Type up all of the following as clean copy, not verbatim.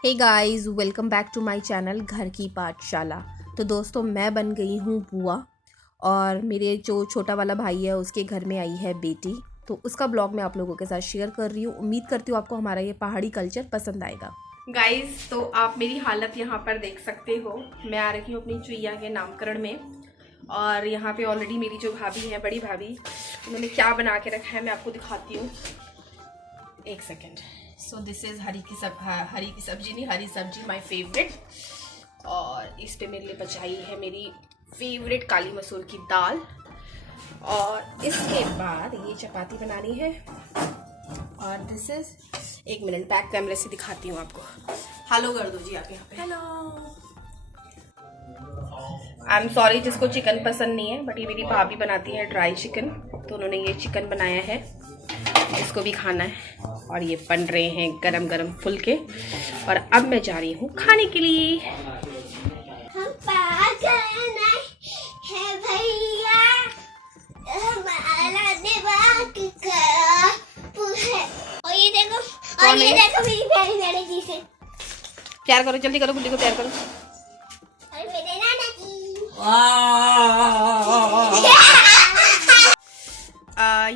Hey guys, welcome back to my channel घर की पाठशाला। तो दोस्तों, मैं बन गई हूँ बुआ और मेरे जो छोटा वाला भाई है उसके घर में आई है बेटी। तो उसका ब्लॉग मैं आप लोगों के साथ शेयर कर रही हूँ। उम्मीद करती हूँ आपको हमारा ये पहाड़ी कल्चर पसंद आएगा। गाइस, तो आप मेरी हालत यहाँ पर देख सकते हो। मैं आ रखी हूँ अपनी चुईया के नामकरण में और यहाँ पे ऑलरेडी मेरी जो भाभी है, बड़ी भाभी, उन्होंने क्या बना के रखा है मैं आपको दिखाती हूँ। एक सेकेंड। सो दिस इज़ हरी की सब्जी माय फेवरेट। और इस पे मेरे लिए बचाई है मेरी फेवरेट काली मसूर की दाल। और इसके बाद ये चपाती बनानी है। और दिस इज, एक मिनट बैक कैमरे से दिखाती हूँ आपको। हेलो कर दो जी आप यहाँ पे। हेलो। आई एम सॉरी जिसको चिकन पसंद नहीं है, बट ये मेरी भाभी बनाती है ड्राई चिकन, तो उन्होंने ये चिकन बनाया है, इसको भी खाना है। और ये बन रहे हैं गरम गरम फुलके। और अब मैं जा रही हूँ खाने के लिए। हम पागल है भैया, हमारा दिमाग खराब है। और ये देखो मेरी प्यारी प्यारी चीजें। प्यार करो, जल्दी करो, गुड्डी को प्यार करो। और मेरे नाना की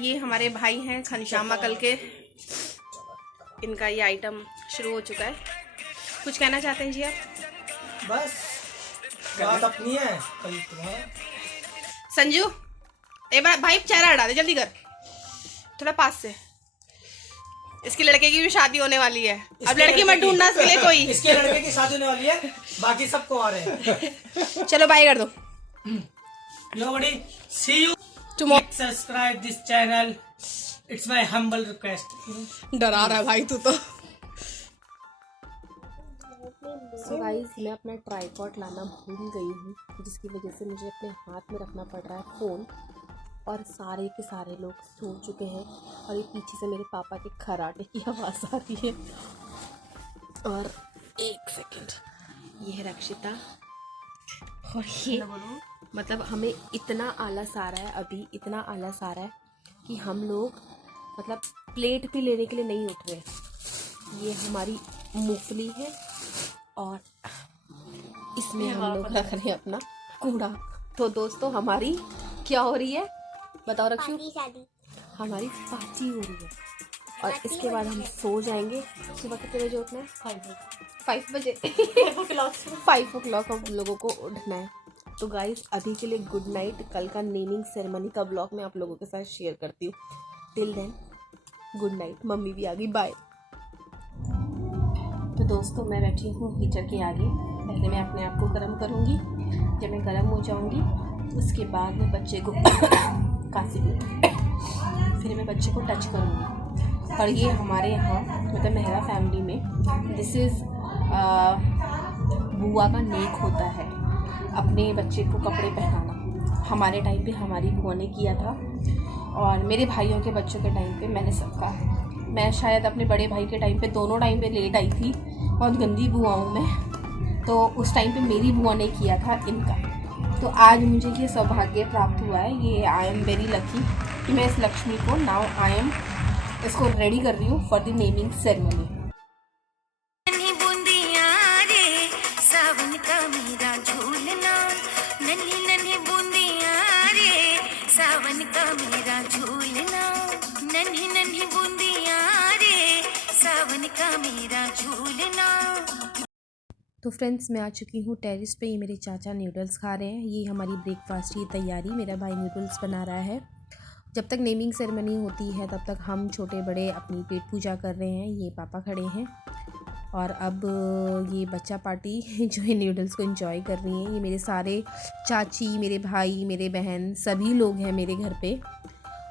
ये हमारे भाई हैं घनश्यामा कल के। इनका ये आइटम शुरू हो चुका है। कुछ कहना चाहते हैं जी आप? बस बात अपनी है, कल तुम्हारा। संजू, भाई चेहरा हटा दे, जल्दी कर, थोड़ा पास से। इसके लड़के की भी शादी होने वाली है। अब लड़की मत ढूंढना इसके लिए कोई। इसके लड़के की शादी होने वाली है, बाकी सबको आ रहे हैं। चलो बाय कर दो। Nobody, see you Tomorrow. subscribe this channel. It's my humble request. डरा रहा है भाई तू तो। सो गाइस, मैं अपना ट्राइपॉड लाना भूल गई हूँ, जिसकी वजह से मुझे अपने हाथ में रखना पड़ रहा है फ़ोन। और सारे के सारे लोग सो चुके हैं और ये पीछे से मेरे पापा के खराटे की आवाज़ आ रही है। और एक सेकंड, ये है रक्षिता। और ये मतलब हमें इतना आलस आ रहा है, अभी इतना आलस आ रहा है कि हम लोग मतलब प्लेट भी लेने के लिए नहीं उठ रहे। ये हमारी मूंगफली है और इसमें हम लोग रख रहे हैं अपना कूड़ा। तो दोस्तों, हमारी क्या हो रही है बताओ रक्षु? शादी। हमारी पार्टी हो रही है। और इसके बाद हम सो जाएंगे। सुबह कितने बजे उठना है? 5 बजे। 5 o'clock हम लोगों को उठना है। तो गाइस, अभी के लिए गुड नाइट। कल का नेमिंग सेरेमनी का ब्लॉग मैं आप लोगों के साथ शेयर करती हूँ। Till then good night. Mummy भी आ गई, बाय। तो दोस्तों, मैं बैठी हूँ हीटर के आगे। पहले मैं अपने आप को गर्म करूँगी। जब मैं गर्म हो जाऊँगी उसके बाद मैं बच्चे को फिर मैं बच्चे को टच करूँगी। और ये हमारे यहाँ मतलब मेहरा फैमिली में दिस इज़ बुआ का नेक होता है, अपने बच्चे को कपड़े पहनाना। हमारे टाइम पे हमारी बुआ ने किया था और मेरे भाइयों के बच्चों के टाइम पे मैंने सबका। मैं शायद अपने बड़े भाई के टाइम पे दोनों टाइम पे लेट आई थी, बहुत गंदी बुआ हूँ मैं। तो उस टाइम पे मेरी बुआ ने किया था इनका। तो आज मुझे ये सौभाग्य प्राप्त हुआ है। ये आई एम वेरी लकी कि मैं इस लक्ष्मी को नाउ इसको रेडी कर रही हूँ फॉर द नेमिंग सेरेमनी। तो फ्रेंड्स, मैं आ चुकी हूँ टेरिस पे। ये मेरे चाचा नूडल्स खा रहे हैं। ये हमारी ब्रेकफास्ट की तैयारी, मेरा भाई नूडल्स बना रहा है। जब तक नेमिंग सेरेमनी होती है तब तक हम छोटे बड़े अपनी पेट पूजा कर रहे हैं। ये पापा खड़े हैं और अब ये बच्चा पार्टी जो है नूडल्स को एंजॉय कर रही हैं। ये मेरे सारे चाची, मेरे भाई, मेरे बहन, सभी लोग हैं मेरे घर पे।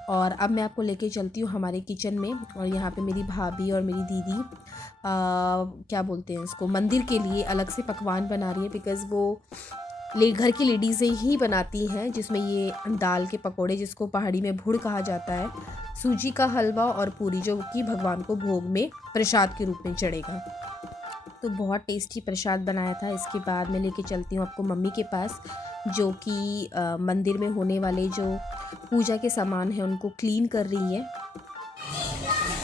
और अब मैं आपको लेके चलती हूँ हमारे किचन में। और यहाँ पे मेरी भाभी और मेरी दीदी क्या बोलते हैं इसको, मंदिर के लिए अलग से पकवान बना रही है। बिकॉज़ वो घर की लेडीज़ें ही बनाती हैं, जिसमें ये दाल के पकोड़े, जिसको पहाड़ी में भुड़ कहा जाता है, सूजी का हलवा और पूरी, जो कि भगवान को भोग में प्रसाद के रूप में चढ़ेगा। तो बहुत टेस्टी प्रसाद बनाया था। इसके बाद मैं लेके चलती हूँ आपको मम्मी के पास, जो कि मंदिर में होने वाले जो पूजा के सामान हैं उनको क्लीन कर रही है।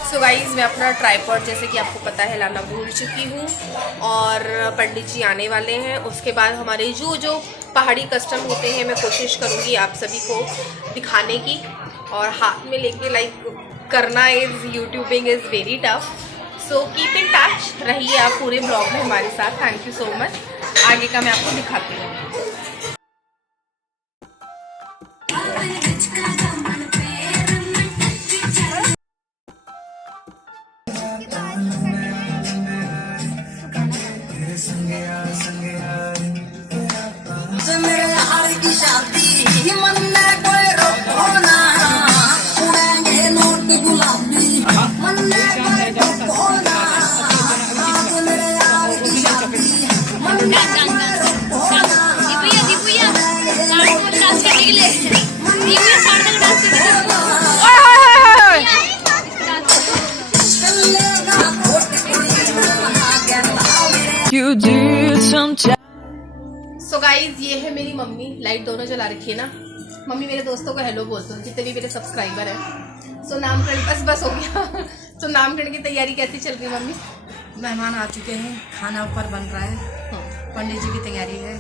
सो गाइज़ मैं अपना ट्राइपॉड जैसे कि आपको पता है लाना भूल चुकी हूँ और पंडित जी आने वाले हैं। उसके बाद हमारे जो पहाड़ी कस्टम होते हैं मैं कोशिश करूँगी आप सभी को दिखाने की। और हाथ में लेके लाइक करना is YouTubing is very tough. So keep in touch, रहिए आप पूरे ब्लॉग में हमारे साथ। Thank you so much. आगे का मैं आपको दिखाती हूँ। सो गाइज ये है मेरी मम्मी। लाइट दोनों जला रखी है ना। मम्मी मेरे दोस्तों को हेलो बोलते हैं जितने भी मेरे सब्सक्राइबर हैं। सो नामकरण बस हो गया। तो नामकरण की तैयारी कैसी चल रही है मम्मी? मेहमान आ चुके हैं, खाना ऊपर बन रहा है, पंडित जी की तैयारी है।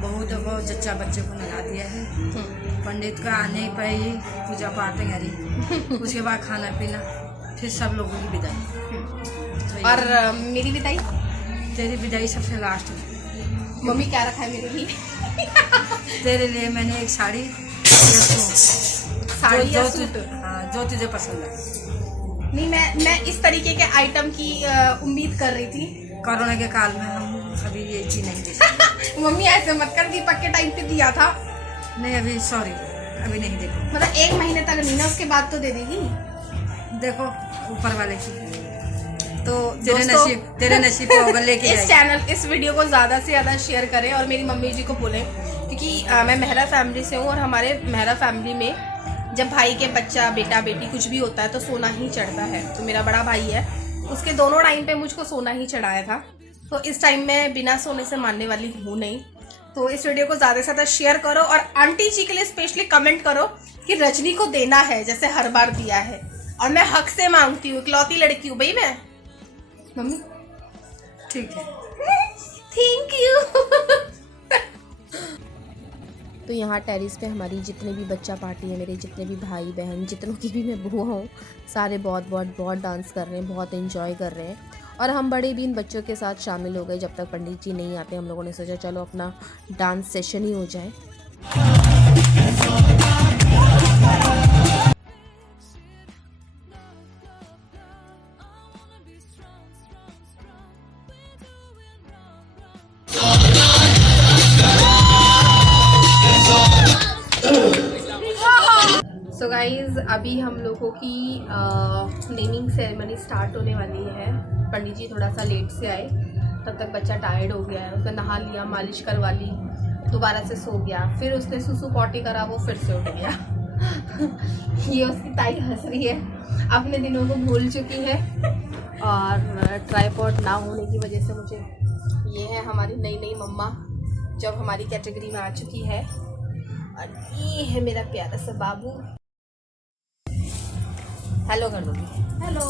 बहुत जच्चा बच्चे को नहा दिया है। पंडित का आने पर ही पूजा पाठ तैयारी, उसके बाद खाना पीना, फिर सब लोगों की विदाई। और मेरी विदाई? तेरी विदाई सबसे लास्ट में। मम्मी क्या रखा है मेरे लिए? तेरे लिए मैंने एक साड़ी साड़ी या सूट? हाँ, जो तुझे पसंद है। नहीं, मैं इस तरीके के आइटम की उम्मीद कर रही थी। कोरोना के काल में हम अभी ये चीज नहीं दे सकते। मम्मी ऐसे मत कर, दीपक के टाइम पे दिया था। नहीं अभी सॉरी, अभी नहीं देखो। मतलब 1 महीने तक नहीं ना, उसके बाद तो दे देगी। देखो ऊपर वाले की तो तेरे नसीब को होगा लेके इस वीडियो को ज़्यादा से ज़्यादा शेयर करें और मेरी मम्मी जी को बोलें, क्योंकि मैं मेहरा फैमिली से हूँ और हमारे मेहरा फैमिली में जब भाई के बच्चा बेटा बेटी कुछ भी होता है तो सोना ही चढ़ता है। तो मेरा बड़ा भाई है, उसके दोनों टाइम पे मुझको सोना ही चढ़ाया था। तो इस टाइम मैं बिना सोने से मानने वाली हूँ नहीं। तो इस वीडियो को ज़्यादा से ज़्यादा शेयर करो और आंटी जी के लिए स्पेशली कमेंट करो कि रजनी को देना है जैसे हर बार दिया है। और मैं हक से मांगती हूँ, इकलौती लड़की हूँ भाई मैं। मम्मी ठीक है, थैंक यू। तो यहाँ टेरिस पे हमारी जितने भी बच्चा पार्टी है, मेरे जितने भी भाई बहन, जितनों की भी मैं बुआ हूँ, सारे बहुत डांस कर रहे हैं, बहुत एंजॉय कर रहे हैं। और हम बड़े भी इन बच्चों के साथ शामिल हो गए। जब तक पंडित जी नहीं आते हम लोगों ने सोचा चलो अपना डांस सेशन ही हो जाए। सो गाइज़ अभी हम लोगों की नेमिंग सेरेमनी स्टार्ट होने वाली है। पंडित जी थोड़ा सा लेट से आए, तब तक बच्चा टायर्ड हो गया है। उसने नहा लिया, मालिश करवा ली, दोबारा से सो गया, फिर उसने सुसु पॉटी करा, वो फिर से उठ गया। ये उसकी ताई हंस रही है, अपने दिनों को भूल चुकी है। और ट्राइपॉड ना होने की वजह से मुझे ये है हमारी नई मम्मा जब हमारी कैटेगरी में आ चुकी है। और ये है मेरा प्यारा सा बाबू। हेलो कर दो। हेलो,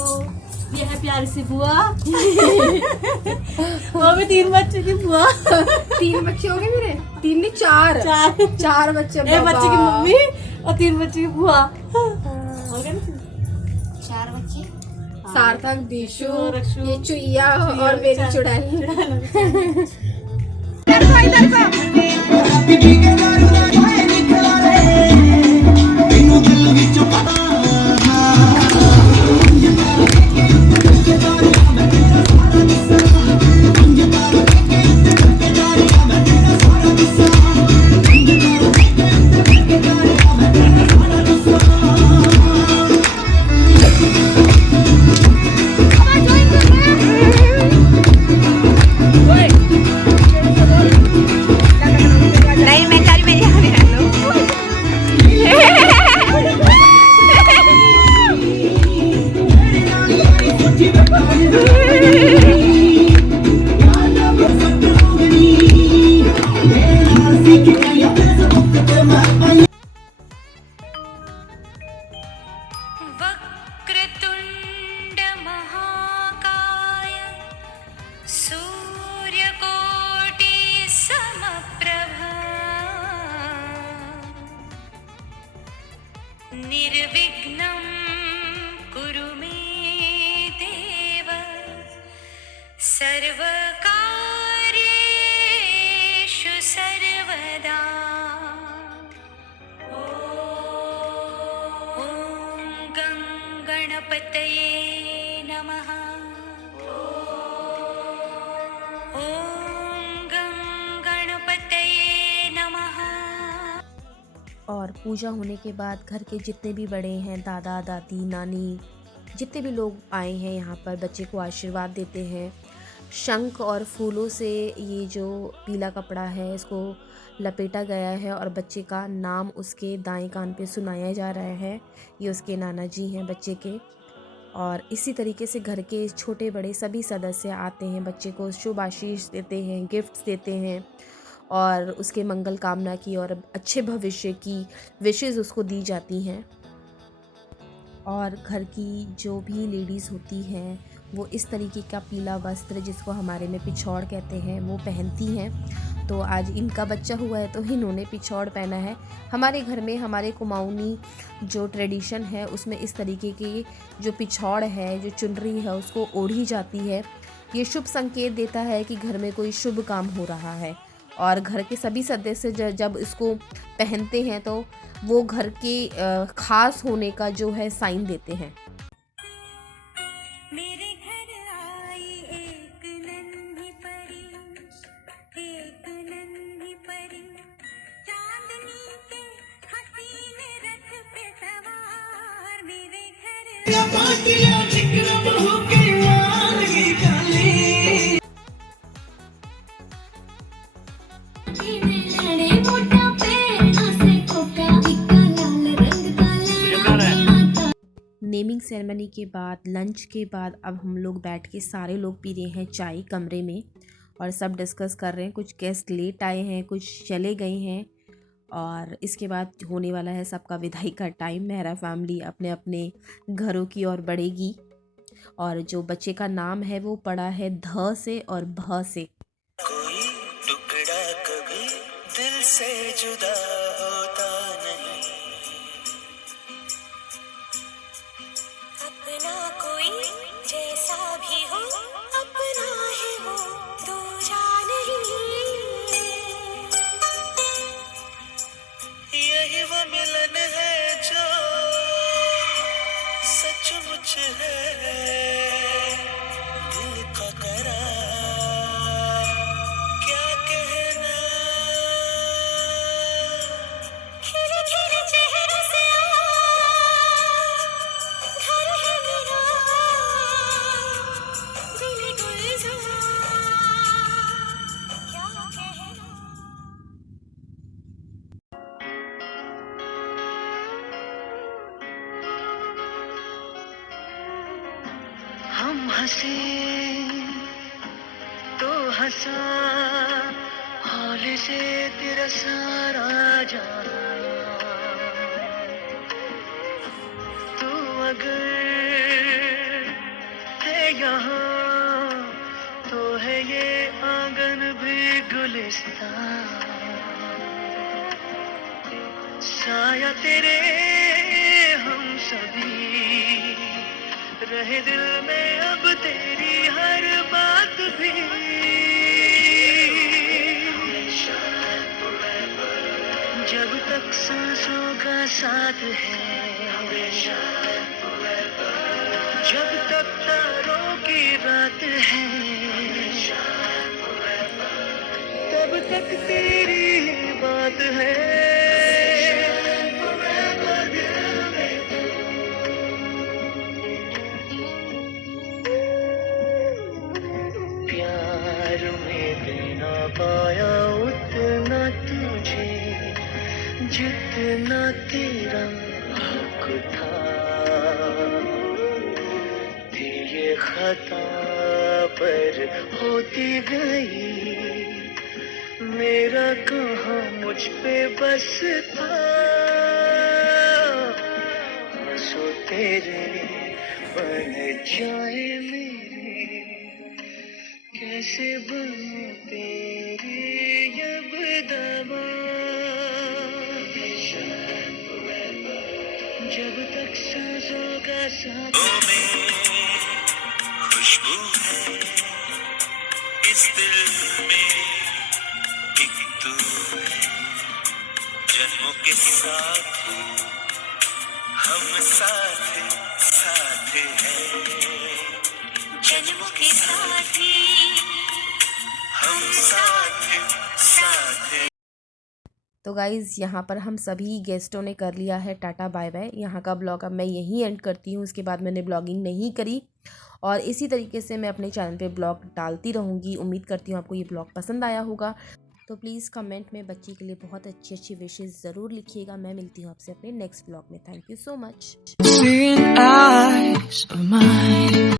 ये है प्यारी सी बुआ। वो भी 3 बच्चे की बुआ। 3 बच्चे हो गए मेरे? 3 नहीं 4 बच्चे। एक बच्चे की मम्मी और 3 बच्चे की बुआ। हो गए ना 4 बच्चे। सार्थक, दिशु, रक्षु, ये चुईया और मेरी चुड़ैल। सूर्यकोटि समप्रभा निर्विघ्नं कुरु मे देव सर्वकार्येषु सर्वदा। ॐ गं गणपतये नमः। ॐ गं गणपतये नमः। और पूजा होने के बाद घर के जितने भी बड़े हैं, दादा दादी नानी, जितने भी लोग आए हैं यहाँ पर बच्चे को आशीर्वाद देते हैं। शंख और फूलों से ये जो पीला कपड़ा है इसको लपेटा गया है और बच्चे का नाम उसके दाएं कान पे सुनाया जा रहा है। ये उसके नाना जी हैं बच्चे के। और इसी तरीके से घर के छोटे बड़े सभी सदस्य आते हैं, बच्चे को शुभ आशीष देते हैं, गिफ्ट्स देते हैं और उसके मंगल कामना की और अच्छे भविष्य की विशेज़ उसको दी जाती हैं। और घर की जो भी लेडीज़ होती हैं वो इस तरीके का पीला वस्त्र, जिसको हमारे में पिछौड़ कहते हैं, वो पहनती हैं। तो आज इनका बच्चा हुआ है तो इन्होंने पिछौड़ पहना है। हमारे घर में हमारे कुमाऊनी जो ट्रेडिशन है उसमें इस तरीके की जो पिछौड़ है, जो चुनरी है, उसको ओढ़ी जाती है। ये शुभ संकेत देता है कि घर में कोई शुभ काम हो रहा है। और घर के सभी सदस्य जब इसको पहनते हैं तो वो घर के ख़ास होने का जो है साइन देते हैं। मेरे घर आई एक नन्ही परी, एक नन्ही परी, चांदनी के हसीन रथ पे सवार। मेरे घर नेमिंग सेरेमनी के बाद, लंच के बाद अब हम लोग बैठ के सारे लोग पी रहे हैं चाय कमरे में और सब डिस्कस कर रहे हैं। कुछ गेस्ट लेट आए हैं, कुछ चले गए हैं और इसके बाद होने वाला है सबका विदाई का टाइम। मेरा फैमिली अपने अपने घरों की ओर बढ़ेगी। और जो बच्चे का नाम है वो पड़ा है ध से और भ से। कोई टुकड़ा कभी दिल से जुदा होता नहीं, अपना कोई जैसा भी हो, अपना है वो दूजा नहीं। यही वो मिलन है जो सचमुच है, दिल का करार क्या कहना। खिले खिले चेहरे से घर है मेरा, दिल गुलजार क्या कहना। हम हंसे तो हंसा हौले से तेरा सारा जहां, तू अगर है यहाँ तो है ये आंगन भी गुलिस्तान। साया तेरे हम सभी रहे दिल में अब तेरी हर बात भी। जब तक सांसों का साथ है, जब तक तारों की रात है, तब तक तेरी ही बात है। प्यार में देना पाया उतना तुझे, जितना तेरा हक था। थी ये खता पर होती गई, मेरा कहाँ मुझ पे बस था। आंसू तेरे बन जाए मेरे, कैसे बनूं तेरी अब दवा जब तक सांसों का साथ खुशबू है इस दिल में एक तू है जन्मों के साथ हम साथ साथ हैं जन्मों के साथ हम साथ साथ। तो गाइज़ यहाँ पर हम सभी गेस्टों ने कर लिया है टाटा बाय बाय। यहाँ का ब्लॉग अब मैं यहीं एंड करती हूँ। उसके बाद मैंने ब्लॉगिंग नहीं करी और इसी तरीके से मैं अपने चैनल पे ब्लॉग डालती रहूँगी। उम्मीद करती हूँ आपको ये ब्लॉग पसंद आया होगा। तो प्लीज़ कमेंट में बच्ची के लिए बहुत अच्छी अच्छी विशेज़ ज़रूर लिखिएगा। मैं मिलती हूँ आपसे अपने नेक्स्ट ब्लॉग में। Thank you so much.